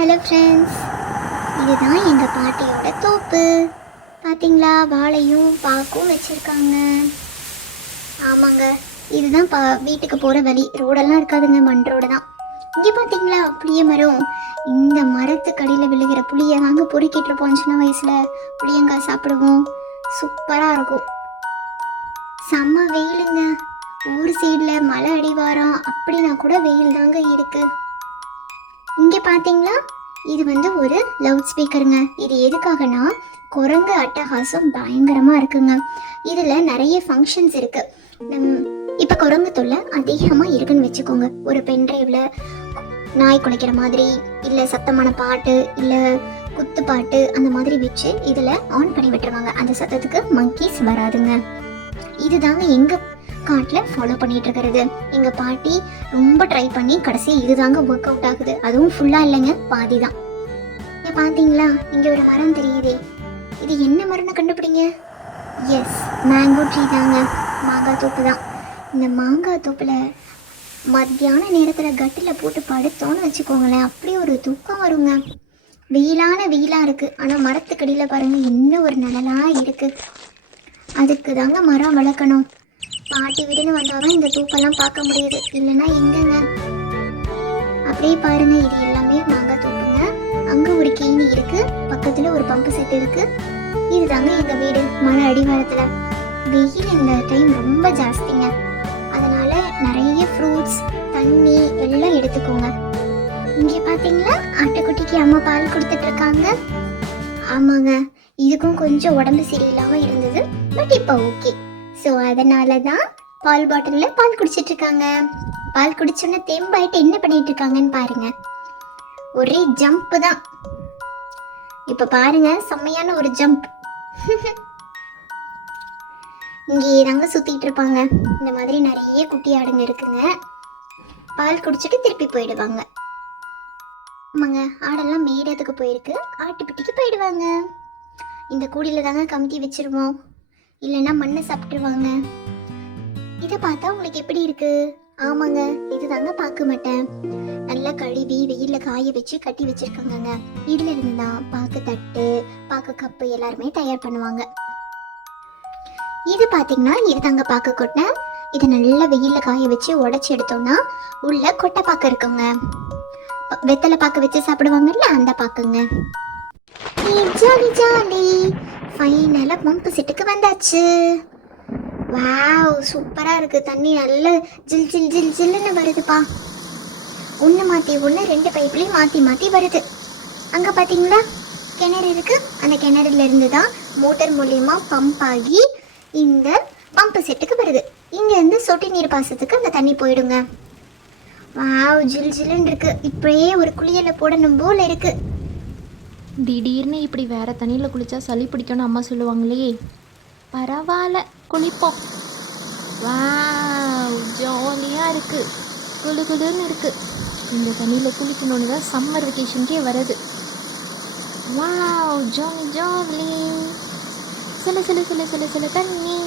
Hello friends, இதுதான் எங்கள் பாட்டியோட தோப்பு. பார்த்தீங்களா, வாழையும் பாக்கும் வச்சுருக்காங்க. ஆமாங்க, இதுதான் வீட்டுக்கு போகிற வழி. ரோடெல்லாம் இருக்காதுங்க, மண் ரோடு தான். இங்கே பார்த்தீங்களா புளிய மரம். இந்த மரத்துக்கடியில் விழுகிற புளியை வாங்க பொறுக்கிட்டு இருப்போம். சின்ன வயசில் புளியங்காய் சாப்பிடுவோம், சூப்பராக இருக்கும். செம்ம வெயிலுங்க. ஊர் சைடில் மலை அடிவாரம் அப்படின்னா கூட வெயில் தாங்க இருக்குது. இங்கே பார்த்தீங்களா, இது ஒரு லவுட் ஸ்பீக்கருங்க. இது எதுக்காகனா, குரங்கு அட்டகாசம் பயங்கரமாக இருக்குங்க. இதில் நிறைய ஃபங்க்ஷன்ஸ் இருக்குது. இப்போ குரங்கு தொல்லை அதிகமாக இருக்குன்னு வச்சுக்கோங்க. ஒரு பென்ட்ரைவில் நாய் குலைக்கிற மாதிரி, இல்லை சத்தமான பாட்டு, இல்லை குத்து பாட்டு அந்த மாதிரி வச்சு இதில் ஆன் பண்ணி விட்டுருவாங்க. அந்த சத்தத்துக்கு மங்கீஸ் வராதுங்க. இதுதாங்க எங்கள் காட்டில் ஃபாலோ பண்ணிட்டு இருக்கிறது. எங்கள் பாட்டி ரொம்ப ட்ரை பண்ணி கடைசி இதுதாங்க ஒர்க் அவுட் ஆகுது. அதுவும் ஃபுல்லாக இல்லைங்க, பாதி தான். இங்கே பார்த்தீங்களா, இங்கே ஒரு மரம் தெரியுதே, இது என்ன மரம்னு கண்டுபிடிங்க. எஸ், மேங்கோ ட்ரீ தாங்க, மாங்காய் தோப்பு தான். இந்த மாங்காய் தோப்பில் மத்தியான நேரத்தில் கட்டில் போட்டு படுத்தோன்னு வச்சுக்கோங்களேன், அப்படியே ஒரு தூக்கம் வருங்க. வெயிலாக இருக்குது. ஆனால் மரத்துக்கடியில் பாருங்கள் இன்னும் ஒரு நிழலாக இருக்குது. அதுக்கு தாங்க மரம் வளர்க்கணும். பாட்டி வீடுன்னு வந்தாதான் இந்த தூப்பெல்லாம் பார்க்க முடியுது, இல்லைன்னா எங்கங்க. அப்படியே பாருங்க, இது எல்லாமே மாங்காய் தோப்புங்க. அங்க ஒரு கேணி இருக்கு, பக்கத்துல ஒரு பம்பு செட் இருக்கு. இதுதாங்க எங்க வீடு, மலை அடிவாரத்துல. வெயில் இந்த டைம் ரொம்ப ஜாஸ்திங்க, அதனால நிறைய ஃப்ரூட்ஸ், தண்ணி எல்லாம் எடுத்துக்கோங்க. இங்க பாத்தீங்களா, ஆட்டுக்குட்டிக்கு அம்மா பால் கொடுத்துட்டு இருக்காங்க. ஆமாங்க, இதுக்கும் கொஞ்சம் உடம்பு சரியில்லாம இருந்தது, பட் இப்போ ஓகே. ஸோ அதனால தான் பால் பாட்டிலில் பால் குடிச்சிட்டு இருக்காங்க. பால் குடிச்சோன்னே தெம்பாயிட்டு என்ன பண்ணிட்டு இருக்காங்கன்னு பாருங்க. ஒரே ஜம்ப் தான். இப்போ பாருங்க, செம்மையான ஒரு ஜம்ப். இங்கே தாங்க சுத்திட்டு இருப்பாங்க. இந்த மாதிரி நிறைய குட்டி ஆடுங்க இருக்குங்க. பால் குடிச்சிட்டு திருப்பி போயிடுவாங்க. ஆமாங்க, ஆடெல்லாம் மேடத்துக்கு போயிருக்கு, ஆட்டுப்பிட்டிக்கு போயிடுவாங்க. இந்த கூடியில தாங்க கமுத்தி வச்சிருவோம், இல்லைன்னா மண்ணை சாப்பிட்டுருவாங்க. இதை பார்த்தா உங்களுக்கு எப்படி இருக்கு? ஆமாங்க, இது தாங்க பார்க்க மாட்டேன். நல்லா கழுவி வெயிலில் காய வச்சு கட்டி வச்சிருக்காங்க. இதுல இருந்து தான் பாக்கு தட்டு, பாக்கு கப்பு எல்லாருமே தயார் பண்ணுவாங்க. இது பார்த்தீங்கன்னா, இது தாங்க பாக்கு கொட்டை. இதை நல்லா வெயிலில் காய வச்சு உடச்சி எடுத்தோம்னா உள்ள கொட்டை பாக்கு இருக்குங்க. வெத்தலை பாக்கு வச்சு சாப்பிடுவாங்கல்ல, அந்த பாக்குங்க. ஜாலி ஜாலி, ஃபைனலாக பம்பு செட்டுக்கு வந்தாச்சு. வாவ், சூப்பராக இருக்குது. தண்ணி நல்ல ஜில் ஜில் ஜில் ஜில்லுன்னு வருதுப்பா. ஒன்று மாற்றி ஒன்று 2 பைப்லேயும் மாற்றி மாற்றி வருது. அங்கே பார்த்தீங்களா கிணறு இருக்குது, அந்த கிணறுலேருந்து தான் மோட்டர் மூலயமா பம்ப் ஆகி இந்த பம்பு செட்டுக்கு வருது. இங்கேருந்து சொட்டு நீர் பாசத்துக்கு அந்த தண்ணி போயிடுங்க. வாவ், ஜில் ஜில்லுன்னு இருக்குது. இப்படியே ஒரு குளியலை போடணும் போல் இருக்குது. திடீர்னு இப்படி வேறு தண்ணியில் குளித்தா சளி பிடிக்கும்னு அம்மா சொல்லுவாங்களே, பரவாயில்ல குளிப்போம். வாவ், ஜாலியாக இருக்குது, குளு குளுன்னு இருக்குது. இந்த தண்ணியில் குளிக்கணுன்னு தான் சம்மர் வெக்கேஷனுக்கே வருது. வாவ், ஜாலி ஜாலி, சில சில சில சில சில தண்ணி.